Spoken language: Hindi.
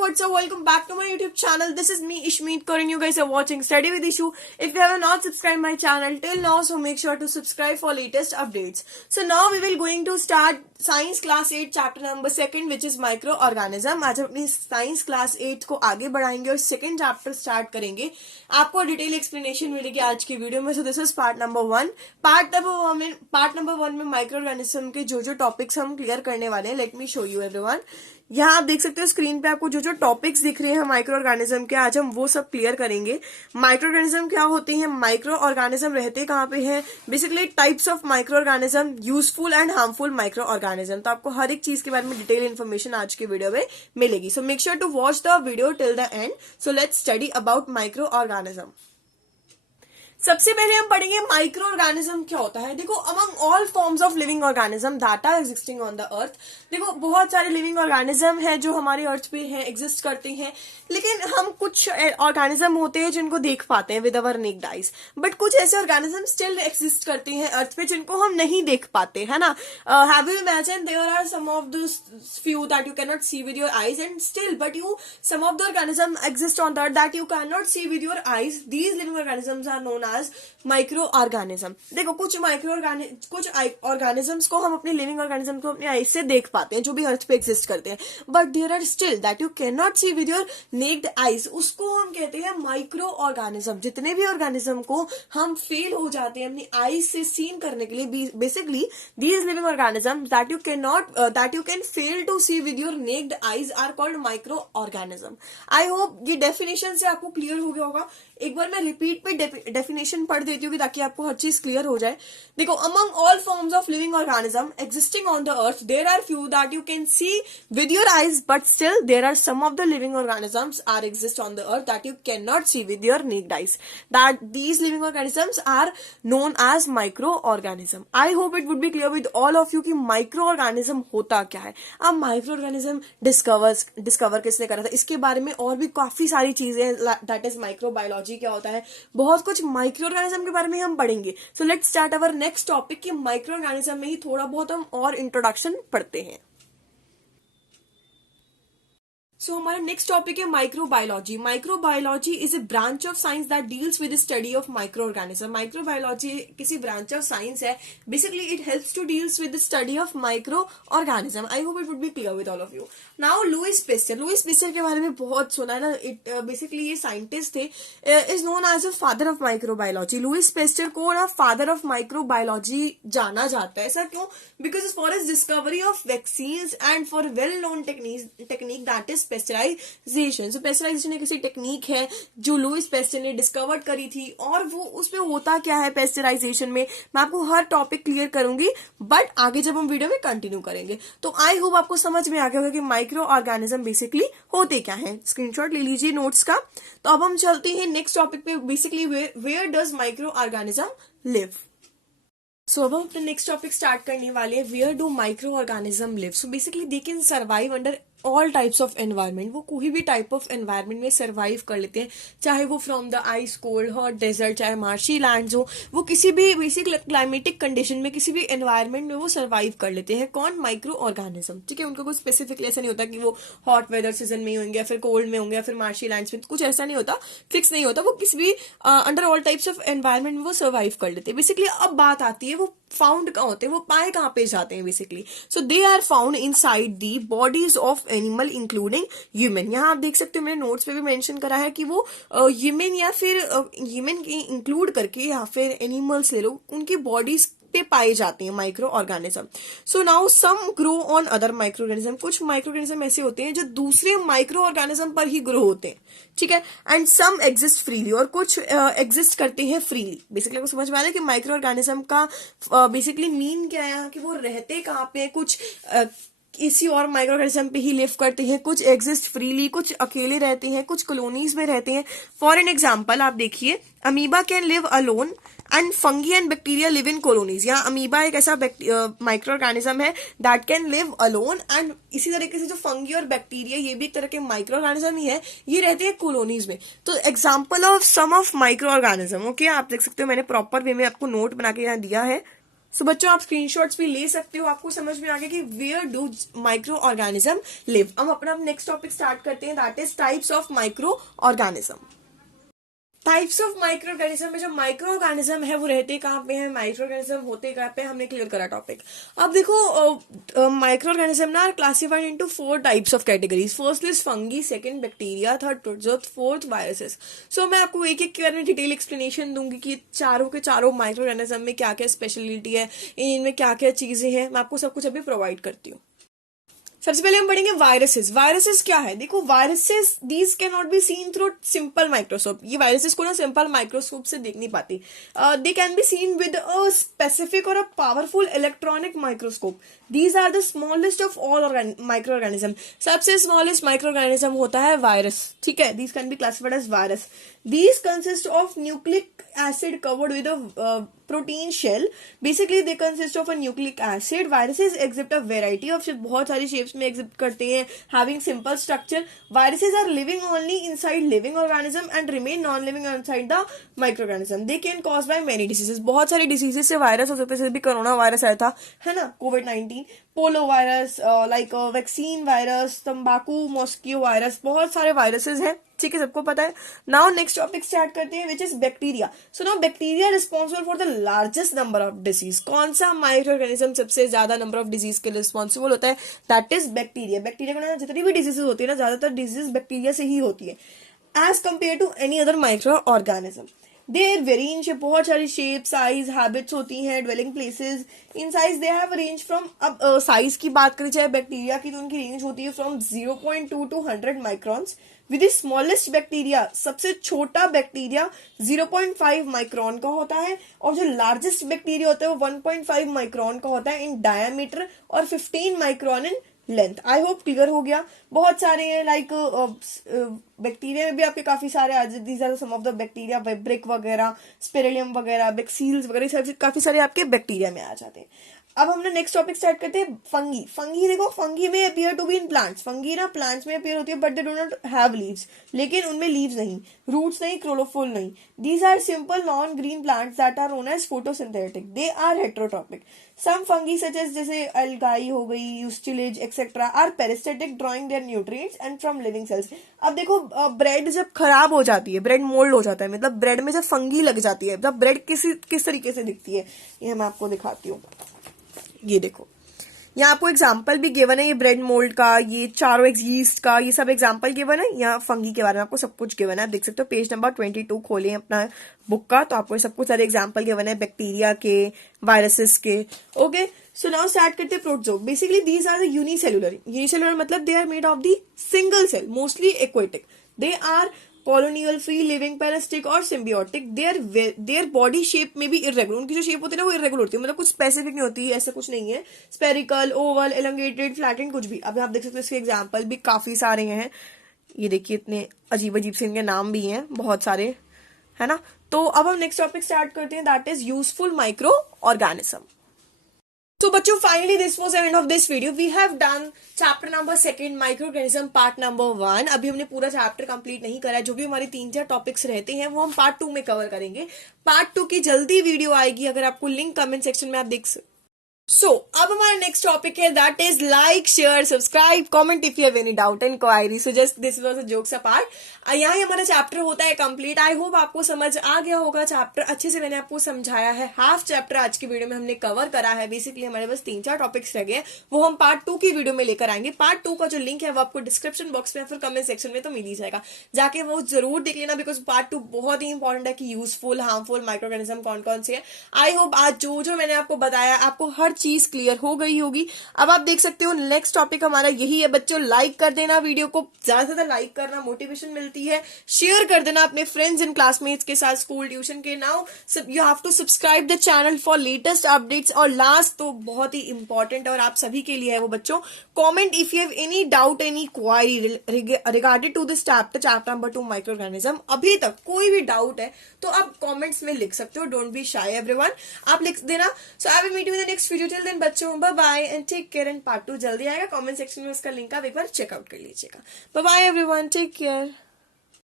what's up? Welcome back to my YouTube channel. This is me, Ishmeet Kaur, and you guys are watching Study with Ishu. If you have not subscribed my channel till now, so make sure to subscribe for latest updates. So now we will going to start Science Class 8 chapter number 2, which is microorganism. आज हम अपनी Science Class 8 को आगे बढ़ाएंगे और सेकंड चैप्टर स्टार्ट करेंगे. आपको डिटेल एक्सप्लेनेशन मिलेगी आज की वीडियो में. So this is part number 1. Part number 1 में माइक्रोऑर्गेनिज्म के जो टॉपिक्स हम क्लियर करने वाले हैं. Let me show you everyone. यहाँ आप देख सकते हो स्क्रीन पे आपको जो टॉपिक्स दिख रहे हैं माइक्रो ऑर्गेनिज्म के, आज हम वो सब क्लियर करेंगे. माइक्रो ऑर्गेनिज्म क्या होते हैं, माइक्रो ऑर्गेनिज्म रहते कहाँ पे हैं, basically types of micro organism, useful and harmful micro organism. तो आपको हर एक चीज के बारे में डिटेल इन्फॉर्मेशन आज के वीडियो में मिलेगी. So make sure to watch the video till the end. So let's study about micro organism. सबसे पहले हम पढ़ेंगे माइक्रो ऑर्गेनिज्म क्या होता है. देखो, among all forms of living organism that are existing on the earth, देखो बहुत सारे लिविंग ऑर्गेनिज्म है जो हमारे अर्थ पे है, एग्जिस्ट करते हैं. लेकिन हम कुछ ऑर्गेनिज्म होते हैं जिनको देख पाते हैं with our necked eyes, but कुछ ऐसे ऑर्गेनिज्म स्टिल एग्जिस्ट करते हैं अर्थ पे जिनको हम नहीं देख पाते, है ना. Have you imagine there are some of the few that you can not see with your eyes and still but you some of the organism exist on the earth that you can not see with your eyes. These living organisms are known as micro organism. देखो कुछ ऑर्गेनिज्म्स को हम अपने लिविंग ऑर्गेनिज्म को अपने आईज से देख पाते हैं जो भी अर्थ पे एग्जिस्ट करते हैं, but there are still that you can not see with your naked eyes, उसको हम कहते हैं माइक्रो ऑर्गेनिज्म. जितने भी ऑर्गेनिज्म को हम फेल हो जाते हैं अपनी आईज से सीन करने के लिए, basically these living organism that you can fail to see with your naked eyes are called micro organism. I hope ये डेफिनेशन से आपको क्लियर हो गया होगा. एक बार मैं रिपीट पे डेफिनेशन पढ़ देती हूँ ताकि आपको हर चीज क्लियर हो जाए. देखो, among all forms of living organism existing on the earth there are few that you can see with your eyes, but still there are some of the living organisms are exist on the earth that you can not see with your naked eyes. That these living organisms are known as micro organism. I hope it would be clear with all of you कि माइक्रो ऑर्गेनिज्म होता क्या है. अब माइक्रो ऑर्गेनिज्म डिस्कवर किसने करा था, इसके बारे में और भी काफी सारी चीजें, दैट इज माइक्रोबायोलॉजी क्या होता है, बहुत कुछ माइक्रो ऑर्गेनिज्म के बारे में हम पढ़ेंगे. So let's start our next topic कि माइक्रो ऑर्गेनिज्म में ही थोड़ा बहुत हम और इंट्रोडक्शन पढ़ते हैं. सो हमारा नेक्स्ट टॉपिक है microbiology. Microbiology is a branch of science that deals with the study of micro organism. Microbiology किसी ब्रांच ऑफ साइंस है, basically it helps to deals with the study of micro organism. I hope it would be clear with all of you. Now Louis Pasteur के बारे में बहुत सुना है ना. इट बेसिकली ये साइंटिस्ट थे, is known as a father of microbiology. Lewis pasture को ना फादर ऑफ माइक्रोबायोलॉजी जाना जाता है. ऐसा क्यों? Because for his discovery of vaccines and for well known technique that is pasteurisation. So pasteurisation एक ऐसी टेक्निक है जो लुईस पेस्चर ने डिस्कवर करी थी, और वो उसमें होता क्या है पेस्चराइजेशन में, मैं आपको हर टॉपिक क्लियर करूंगी, बट आगे जब हम वीडियो में कंटिन्यू करेंगे. तो आई होप आपको समझ में आ गया होगा कि माइक्रो ऑर्गेनिज्म बेसिकली होते क्या है. स्क्रीनशॉट ले लीजिए नोट्स का. तो अब हम चलते हैं नेक्स्ट टॉपिक पे, basically where does micro organism live. So अब हम अपना नेक्स्ट टॉपिक स्टार्ट करने वाले हैं, where do micro organism live. So basically they can survive under all types of environment. वो कोई भी टाइप ऑफ एनवायरमेंट में सर्वाइव कर लेते हैं, चाहे वो from the ice, cold, hot, desert, चाहे मार्शी लैंड हो, वो किसी भी बेसिक क्लाइमेटिक कंडीशन में, किसी भी एनवायरमेंट में वो सर्वाइव कर लेते हैं. कौन? Micro organism. ठीक है, उनका कोई स्पेसिफिक ऐसा नहीं होता कि वो हॉट वेदर सीजन में होंगे या फिर कोल्ड में होंगे या फिर मार्शी लैंड्स में, कुछ ऐसा नहीं होता, फिक्स नहीं होता. वो किसी भी under all types of environment में वो सर्वाइव कर लेते हैं. बेसिकली अब बात आती है वो फाउंड कहाँ होते हैं, वो पाए कहाँ पे जाते हैं basically. So they are found inside the bodies of animal including human. यहाँ आप देख सकते हो मैंने नोट्स पे भी मेंशन करा है कि वो ह्यूमन या फिर ह्यूमन की इंक्लूड करके या फिर एनिमल्स ले लो, उनकी बॉडीज पे पाए जाते हैं micro organism. So now some grow on other micro organism. कुछ माइक्रो ऑर्गेनिज्म ऐसे होते हैं जो दूसरे माइक्रो ऑर्गेनिज्म पर ही ग्रो होते हैं, ठीक है. एंड सम एग्जिस्ट फ्रीली, और कुछ एग्जिस्ट करते हैं फ्रीली. बेसिकली आपको समझ में आ रहा है कि माइक्रो ऑर्गेनिज्म का बेसिकली मीन क्या है, कि वो रहते कहाँ पे, कुछ किसी और माइक्रो ऑर्गेनिज्म पे ही लिव करते हैं, कुछ एग्जिस्ट फ्रीली, कुछ अकेले रहते हैं, कुछ कॉलोनीज में रहते हैं. फॉर एन एग्जाम्पल आप देखिए, amoeba can live alone and fungi and bacteria live in colonies. यहाँ अमीबा एक ऐसा माइक्रो ऑर्गेनिज्म है that can live alone, and इसी तरीके से जो फंगी और बैक्टीरिया, ये भी एक तरह के माइक्रो ऑर्गेनिज्म ही है, ये रहते हैं कॉलोनीज में. तो example of some of micro organism. Okay, आप देख सकते हो मैंने प्रॉपर वे में आपको नोट बना के यहाँ दिया है. सो बच्चों आप स्क्रीनशॉट्स भी ले सकते हो, आपको समझ में आ गया कि where do micro organism live. हम अपना नेक्स्ट टॉपिक स्टार्ट करते हैं, that is types of micro organism. Types of micro organism में जो माइक्रो ऑर्गेनिज्म है वो रहते कहाँ पे हैं, माइक्रो ऑर्गेनिज्म होते कहाँ पे, हमने क्लियर करा टॉपिक। अब देखो माइक्रो ऑर्गेनिज्म ना classified into 4 types of categories. First is fungi, second bacteria, third protozoa, fourth viruses. So मैं आपको एक एक के बारे में डिटेल एक्सप्लेनेशन दूंगी कि चारों के चारों माइक्रो ऑर्गेनिज्म में क्या क्या स्पेशलिटी है, इनमें क्या क्या चीजें हैं, मैं आपको सब कुछ अभी प्रोवाइड करती हूँ। सबसे पहले हम पढ़ेंगे वायरसेस। वायरसेस क्या है, देखो viruses these can not be seen through simple microscope. ये वायरसेस को ना सिंपल माइक्रोस्कोप से देख नहीं पाती। They can be seen with a specific और a powerful electronic microscope. These are the smallest of all micro organism. सबसे स्मॉलेस्ट माइक्रो ऑर्गेनिज्म होता है वायरस, ठीक है। These can be classified as virus. These consist of nucleic acid covered with a protein shell. Basically, they consist of a nucleic acid. Viruses exhibit a variety of shapes. बहुत सारी shapes में exhibit करते हैं, having simple structure. Viruses are living only inside living organism and remain non-living inside the microorganism. They can cause by many diseases. बहुत सारी diseases से वायरस होते हैं, भी कोरोना वायरस आया था, है ना, COVID-19, पोलो वायरस, लाइक वैक्सीन वायरस, तंबाकू मॉस्कियो वायरस, बहुत सारे वायरसेस हैं, ठीक है, सबको पता है। नाउ नेक्स्ट टॉपिक स्टार्ट करते हैं, which is bacteria. So now bacteria responsible for the largest number of disease. कौन सा माइक्रो ऑर्गेनिज्म सबसे ज्यादा नंबर ऑफ डिजीज के लिए रिस्पॉन्सिबल होता है, दैट इज बैक्टीरिया। बैक्टीरिया को ना जितनी भी डिजीजेस होती है ना, ज्यादातर डिजीज बैक्टीरिया से ही होती है as compare to any other micro organism. They vary in shape, बहुत सारी शेप, साइज, हैबिट्स होती हैं, dwelling places. In size they have range from, अब साइज की बात करी जाए बैक्टीरिया की तो उनकी रेंज होती है from 0.2 to 100 microns. With the smallest bacteria, सबसे छोटा बैक्टीरिया 0.5 माइक्रॉन का होता है, और जो लार्जेस्ट बैक्टीरिया होता है वो 1.5 माइक्रॉन का होता है इन डायमीटर और 15 micron in length. I hope clear हो गया। बहुत सारे हैं, लाइक बैक्टीरिया में भी आपके काफी सारे आज, these are some of the bacteria, ब्रिक वगैरह, स्पेरेलियम वगैरह, बैक्सील्स वगैरह, काफी सारे आपके बैक्टीरिया में आ जाते हैं। अब हम नेक्स्ट टॉपिक स्टार्ट करते हैं, फंगी। फंगी देखो, फंगी में appear to be in plants. Fungi ना प्लांट्स में अपियर होती है, but they do not have leaves, लेकिन उनमें लीव्स नहीं, रूट्स नहीं, क्लोरोफिल नहीं। These are simple non green plants that are known as photosynthetic. They are heterotrophic. Some fungi such as जैसे एल्गाई हो गई, ustilago etcetera, are parasitic, drawing their nutrients and from living cells. अब देखो ब्रेड जब खराब हो जाती है, ब्रेड मोल्ड हो जाता है, मतलब ब्रेड में जब फंगी लग जाती है, तब ब्रेड किस तरीके से दिखती है, ये मैं आपको दिखाती हूँ। ये देखो, यहाँ आपको एग्जाम्पल भी गिवन है, ये ब्रेड मोल्ड का, ये चारों यीस्ट का, ये सब एग्जाम्पल गिवन है। यहाँ फंगी के बारे में आपको सब कुछ गिवन है, आप देख सकते हो। पेज नंबर 22 खोले अपना बुक का, तो आपको सब कुछ सारे एग्जाम्पल गिवन है बैक्टीरिया के, वायरसेस के। ओके, सो नाउ स्टार्ट करते हैं protozoa. Basically these are the unicellular. Unicellular मतलब they are made of the single cell, mostly aquatic. They are colonial, free living, parasitic और सिम्बियोटिक। देयर बॉडी शेप में भी इरेगुलर, उनकी जो शेप होती है ना वो इरेगुलर होती है, मतलब कुछ स्पेसिफिक नहीं होती है, ऐसा कुछ नहीं है, स्पेरिकल, ओवल, एलोंगेटेड, फ्लैटेंड, कुछ भी। अब आप देख सकते हो इसके एग्जाम्पल भी काफी सारे हैं, ये देखिए इतने अजीब अजीब से इनके नाम भी हैं, बहुत सारे, है ना। तो अब हम नेक्स्ट टॉपिक स्टार्ट करते हैं, that is useful micro organism. So बच्चों, finally this was the end of this video. We have done chapter number 2 microorganism part number 1. अभी हमने पूरा चैप्टर कंप्लीट नहीं करा है, जो भी हमारे 3-4 टॉपिक्स रहते हैं वो हम पार्ट 2 में कवर करेंगे। पार्ट 2 की जल्दी वीडियो आएगी, अगर आपको लिंक कमेंट सेक्शन में आप देख सकते। सो अब हमारा नेक्स्ट टॉपिक है, that is like, share, subscribe, comment if you have any doubt and query. So just this was a jokes apart. यहाँ ही हमारा चैप्टर होता है कंप्लीट। आई होप आपको समझ आ गया होगा चैप्टर, अच्छे से मैंने आपको समझाया है। हाफ चैप्टर आज की वीडियो में हमने कवर करा है। बेसिकली हमारे पास 3-4 टॉपिक्स रह गए, वो हम पार्ट 2 की वीडियो में लेकर आएंगे। पार्ट 2 का जो लिंक है वो आपको डिस्क्रिप्शन बॉक्स में या फिर कमेंट सेक्शन में तो मिल ही जाएगा, जाके वो जरूर देख लेना, बिकॉज पार्ट 2 बहुत ही इंपॉर्टेंट है कि यूजफुल, हार्मफुल माइक्रो ऑर्गेनिज्म कौन कौन से है। आई होप आज जो मैंने आपको बताया आपको हर चीज क्लियर हो गई होगी। अब आप देख सकते हो नेक्स्ट टॉपिक हमारा यही है बच्चों। लाइक कर देना वीडियो को, ज्यादा से ज्यादा लाइक करना, मोटिवेशन मिलती है। शेयर कर देना अपने फ्रेंड्स एंड क्लासमेट्स के साथ, स्कूल ट्यूशन के। Now you have to subscribe the channel for latest updates. और लास्ट तो बहुत ही इंपॉर्टेंट और आप सभी के लिए है वो बच्चों, comment if you have any doubt, any query regarded to this chapter number 2 micro organism. अभी तक कोई भी डाउट है तो आप कॉमेंट्स में लिख सकते हो, डोंट बी शाय एवरीवन, आप लिख देना। So I will meet you in the next video. Till then बच्चों, bye bye and take care. And part 2 जल्दी आएगा, कमेंट सेक्शन में उसका लिंक आप एक बार चेकआउट कर लीजिएगा। Bye bye everyone, take care.